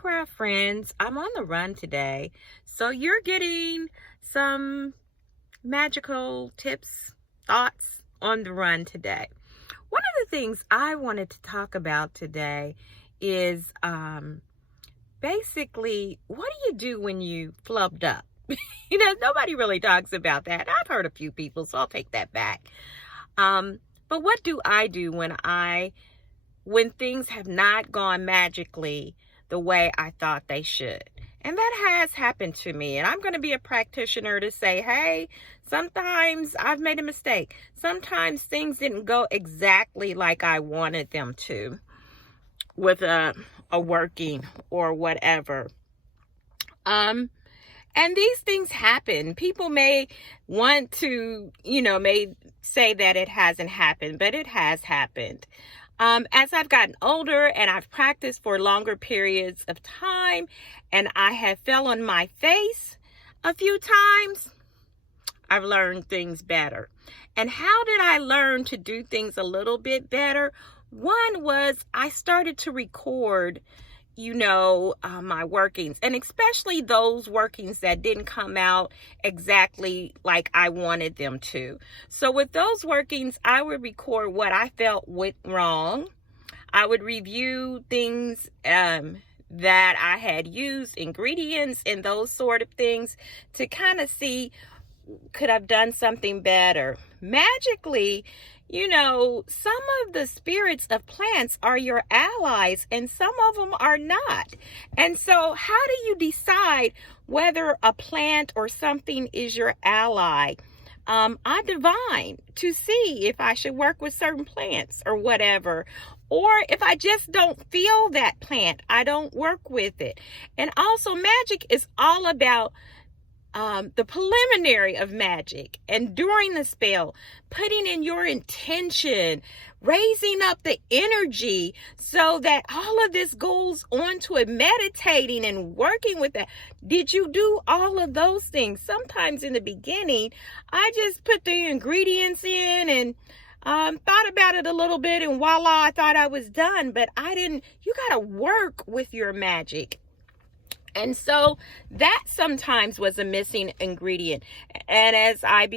craft friends. I'm on the run today. So you're getting some magical tips, thoughts on the run today. One of the things I wanted to talk about today is basically what do you do when you flubbed up? Nobody really talks about that. I've heard a few people, so I'll take that back. But what do I do when things have not gone magically the way I thought they should? And that has happened to me. And I'm going to be a practitioner to say, hey, sometimes I've made a mistake. Sometimes things didn't go exactly like I wanted them to with a working or whatever. And these things happen. People may want to, may say that it hasn't happened, but it has happened. As I've gotten older and I've practiced for longer periods of time and I have fell on my face a few times, I've learned things better. And how did I learn to do things a little bit better? One was I started to record my workings, and especially those workings that didn't come out exactly like I wanted them to. So with those workings, I would record what I felt went wrong. I would review things that I had used, ingredients and those sort of things to kind of see, could I've done something better? Magically, some of the spirits of plants are your allies and some of them are not. And so how do you decide whether a plant or something is your ally? I divine to see if I should work with certain plants or whatever. Or if I just don't feel that plant, I don't work with it. And also magic is all about the preliminary of magic, and during the spell, putting in your intention, raising up the energy so that all of this goes on to it, meditating and working with that. Did you do all of those things? Sometimes in the beginning, I just put the ingredients in and thought about it a little bit and voila, I thought I was done, but I didn't. You got to work with your magic. And so that sometimes was a missing ingredient. And as I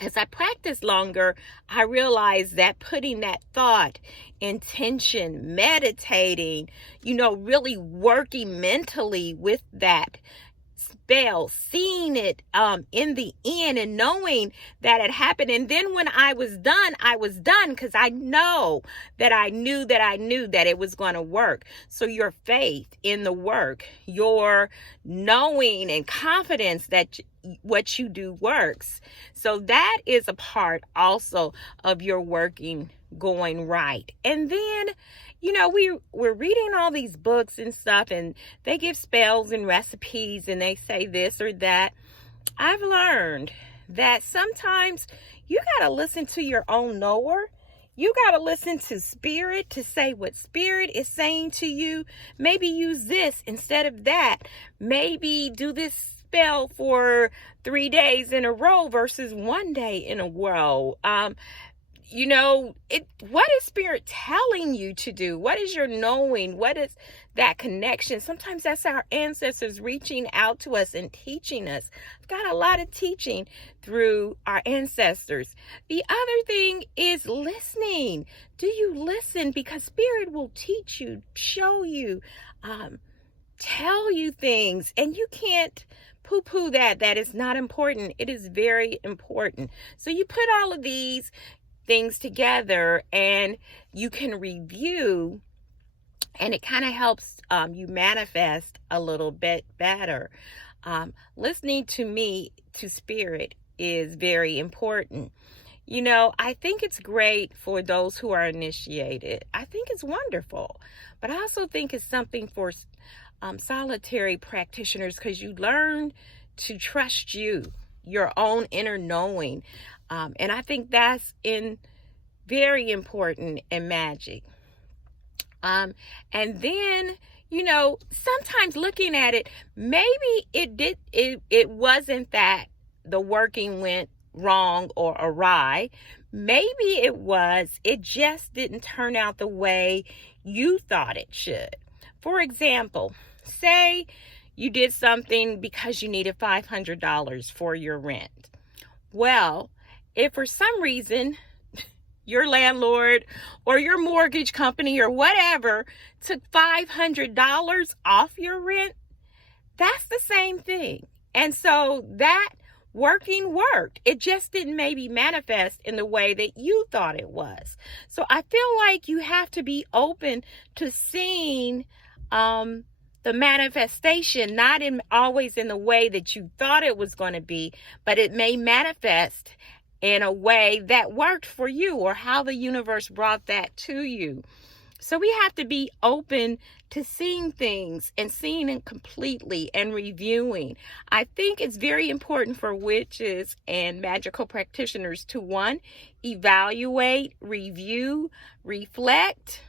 as I practiced longer, I realized that putting that thought, intention, meditating, really working mentally with that spell, seeing it in the end and knowing that it happened. And then when I was done because I knew that it was going to work. So your faith in the work, your knowing and confidence that what you do works. So that is a part also of your working going right. And then we're reading all these books and stuff, and they give spells and recipes, and they say this or that. I've learned that sometimes you got to listen to your own knower. You got to listen to spirit to say what spirit is saying to you. Maybe use this instead of that. Maybe do this spell for 3 days in a row versus 1 day in a row. What is spirit telling you to do? What is your knowing? What is that connection? Sometimes that's our ancestors reaching out to us and teaching us. I've got a lot of teaching through our ancestors. The other thing is listening. Do you listen? Because spirit will teach you, show you, tell you things, and you can't poo-poo that. That is not important. It is very important. So you put all of these things together and you can review, and it kind of helps you manifest a little bit better. Listening to spirit is very important. I think it's great for those who are initiated. I think it's wonderful, but I also think it's something for solitary practitioners, because you learn to trust your own inner knowing. And I think that's very important in magic. And then, sometimes looking at it, maybe it wasn't that the working went wrong or awry. Maybe it just didn't turn out the way you thought it should. For example, say you did something because you needed $500 for your rent. Well, if for some reason your landlord or your mortgage company or whatever took $500 off your rent, that's the same thing. And so that working worked. It just didn't maybe manifest in the way that you thought it was. So I feel like you have to be open to seeing the manifestation, not always in the way that you thought it was going to be, but it may manifest in a way that worked for you, or how the universe brought that to you. So we have to be open to seeing things and seeing it completely and reviewing. I think it's very important for witches and magical practitioners to, one, evaluate, review, reflect,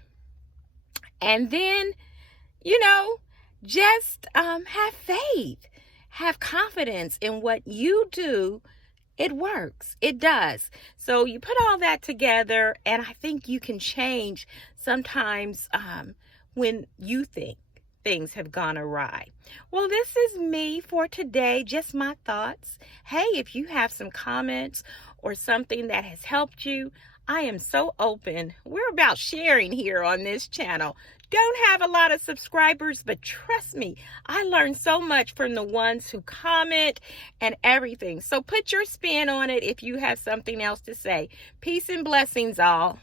and then, just have faith, have confidence in what you do. It works. It does. So you put all that together, and I think you can change sometimes when you think things have gone awry. Well, this is me for today, just my thoughts. Hey, if you have some comments or something that has helped you, I am so open. We're about sharing here on this channel. Don't have a lot of subscribers, but trust me, I learn so much from the ones who comment and everything. So put your spin on it if you have something else to say. Peace and blessings, all.